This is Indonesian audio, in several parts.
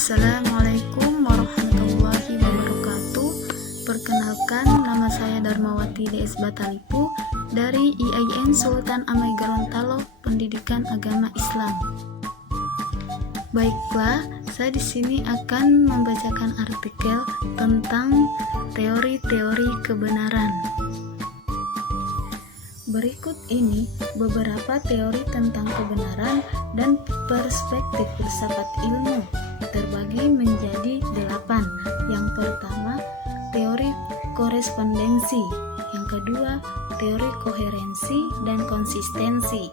Assalamualaikum warahmatullahi wabarakatuh. Perkenalkan, nama saya Darmawati DS Batalipu dari IAIN Sultan Amai Gorontalo, Pendidikan Agama Islam. Baiklah, saya di sini akan membacakan artikel tentang teori-teori kebenaran. Berikut ini beberapa teori tentang kebenaran dan perspektif filsafat ilmu, terbagi menjadi 8. Yang pertama, teori korespondensi. Yang kedua, teori koherensi dan konsistensi.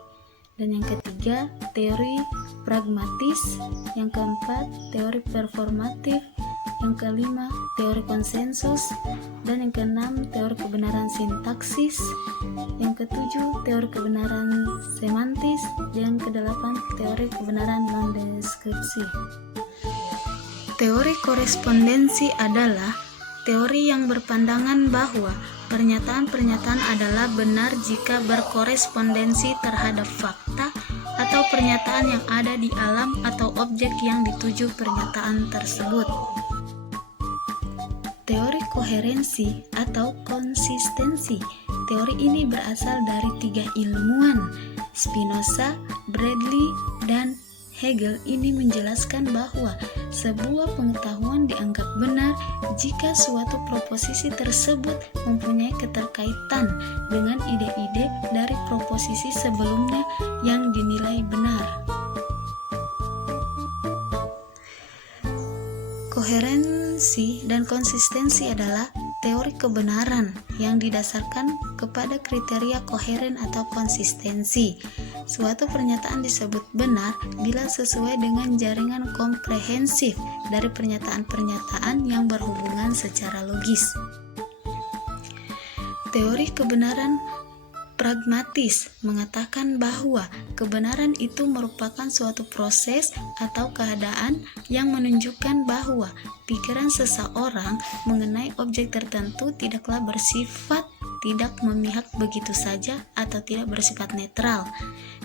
Dan yang ketiga, teori pragmatis. Yang keempat, teori performatif. Yang kelima, teori konsensus. Dan yang keenam, teori kebenaran sintaksis. Yang ketujuh, teori kebenaran semantis. Dan yang kedelapan, teori kebenaran non-deskripsi. Teori korespondensi adalah teori yang berpandangan bahwa pernyataan-pernyataan adalah benar jika berkorespondensi terhadap fakta atau pernyataan yang ada di alam atau objek yang dituju pernyataan tersebut. Teori koherensi atau konsistensi. Teori ini berasal dari 3 ilmuwan, Spinoza, Bradley, dan Hegel. Ini menjelaskan bahwa sebuah pengetahuan dianggap benar jika suatu proposisi tersebut mempunyai keterkaitan dengan ide-ide dari proposisi sebelumnya yang dinilai benar. Koherensi dan konsistensi adalah teori kebenaran yang didasarkan kepada kriteria koheren atau konsistensi. Suatu pernyataan disebut benar bila sesuai dengan jaringan komprehensif dari pernyataan-pernyataan yang berhubungan secara logis. Teori kebenaran pragmatis mengatakan bahwa kebenaran itu merupakan suatu proses atau keadaan yang menunjukkan bahwa pikiran seseorang mengenai objek tertentu tidaklah bersifat tidak memihak begitu saja atau tidak bersifat netral,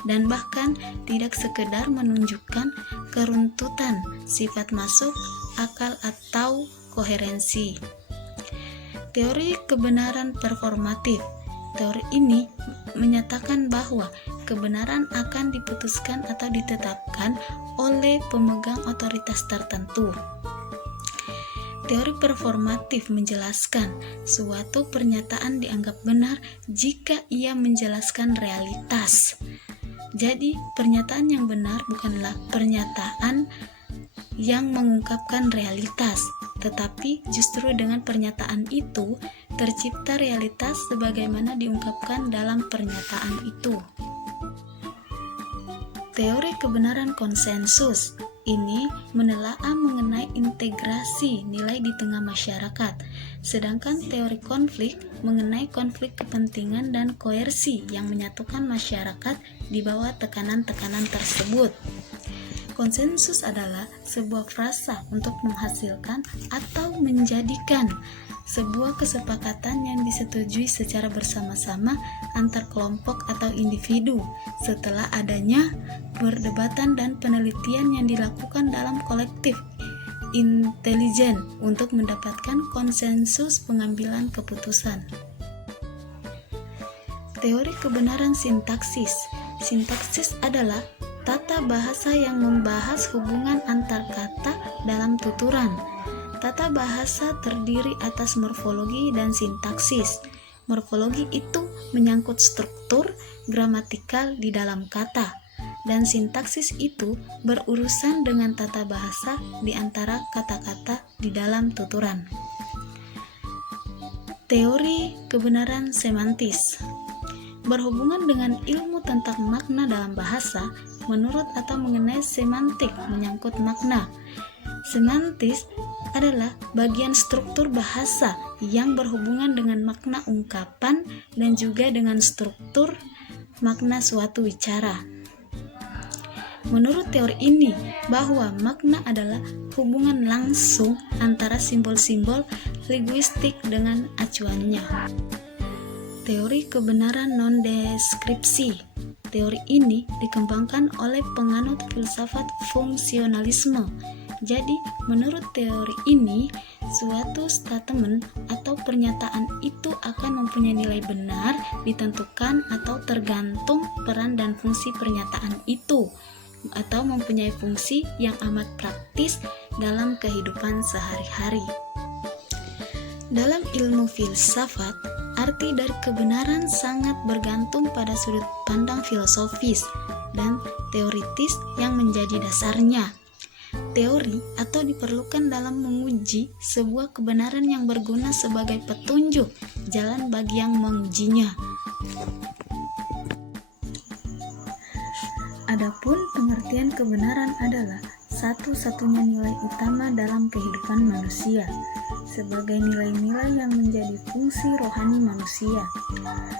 dan bahkan tidak sekedar menunjukkan keruntutan sifat masuk akal atau koherensi. Teori kebenaran performatif. Teori ini menyatakan bahwa kebenaran akan diputuskan atau ditetapkan oleh pemegang otoritas tertentu. Teori performatif menjelaskan suatu pernyataan dianggap benar jika ia menjelaskan realitas. Jadi, pernyataan yang benar bukanlah pernyataan yang mengungkapkan realitas, tetapi justru dengan pernyataan itu tercipta realitas sebagaimana diungkapkan dalam pernyataan itu. Teori kebenaran konsensus ini menelaah mengenai integrasi nilai di tengah masyarakat, sedangkan teori konflik mengenai konflik kepentingan dan koersi yang menyatukan masyarakat di bawah tekanan-tekanan tersebut. Konsensus adalah sebuah frasa untuk menghasilkan atau menjadikan sebuah kesepakatan yang disetujui secara bersama-sama antar kelompok atau individu setelah adanya perdebatan dan penelitian yang dilakukan dalam kolektif intelijen untuk mendapatkan konsensus pengambilan keputusan. Teori kebenaran sintaksis. Sintaksis adalah tata bahasa yang membahas hubungan antar kata dalam tuturan. Tata bahasa terdiri atas morfologi dan sintaksis. Morfologi itu menyangkut struktur gramatikal di dalam kata, dan sintaksis itu berurusan dengan tata bahasa di antara kata-kata di dalam tuturan. Teori kebenaran semantis berhubungan dengan ilmu tentang makna dalam bahasa, menurut atau mengenai semantik menyangkut makna. Semantis adalah bagian struktur bahasa yang berhubungan dengan makna ungkapan dan juga dengan struktur makna suatu wicara. Menurut teori ini, bahwa makna adalah hubungan langsung antara simbol-simbol linguistik dengan acuannya. Teori kebenaran non-deskripsi. Teori ini dikembangkan oleh penganut filsafat fungsionalisme Jadi, menurut teori ini, suatu statement atau pernyataan itu akan mempunyai nilai benar ditentukan atau tergantung peran dan fungsi pernyataan itu, atau mempunyai fungsi yang amat praktis dalam kehidupan sehari-hari. Dalam ilmu filsafat, arti dari kebenaran sangat bergantung pada sudut pandang filosofis dan teoritis yang menjadi dasarnya. Teori atau diperlukan dalam menguji sebuah kebenaran yang berguna sebagai petunjuk jalan bagi yang mengujinya. Adapun pengertian kebenaran adalah satu-satunya nilai utama dalam kehidupan manusia, sebagai nilai-nilai yang menjadi fungsi rohani manusia.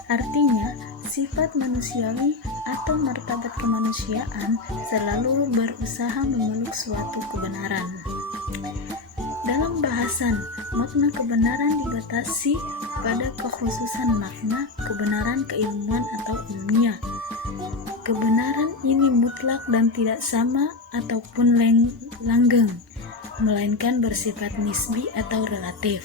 Artinya, sifat manusiawi atau martabat kemanusiaan selalu berusaha memeluk suatu kebenaran. Dalam bahasan, makna kebenaran dibatasi pada kekhususan makna kebenaran keilmuan atau ilmiah. Kebenaran ini mutlak dan tidak sama ataupun langgeng, melainkan bersifat nisbi atau relatif.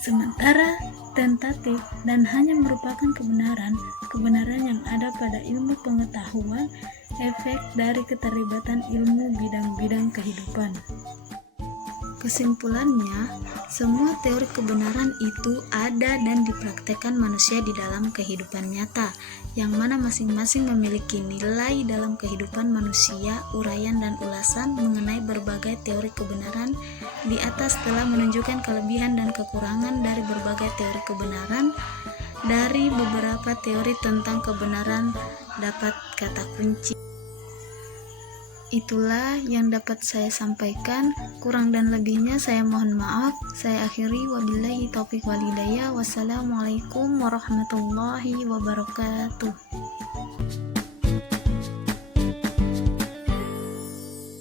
Sementara tentatif dan hanya merupakan kebenaran yang ada pada ilmu pengetahuan, efek dari keterlibatan ilmu bidang-bidang kehidupan. Kesimpulannya, semua teori kebenaran itu ada dan dipraktekkan manusia di dalam kehidupan nyata, yang mana masing-masing memiliki nilai dalam kehidupan manusia. Uraian dan ulasan mengenai berbagai teori kebenaran di atas telah menunjukkan kelebihan dan kekurangan dari berbagai teori kebenaran. Dari beberapa teori tentang kebenaran dapat kata kunci. Itulah yang dapat saya sampaikan. Kurang dan lebihnya saya mohon maaf. Saya akhiri, wabillahi taufiq wal hidayah. Wassalamualaikum warahmatullahi wabarakatuh.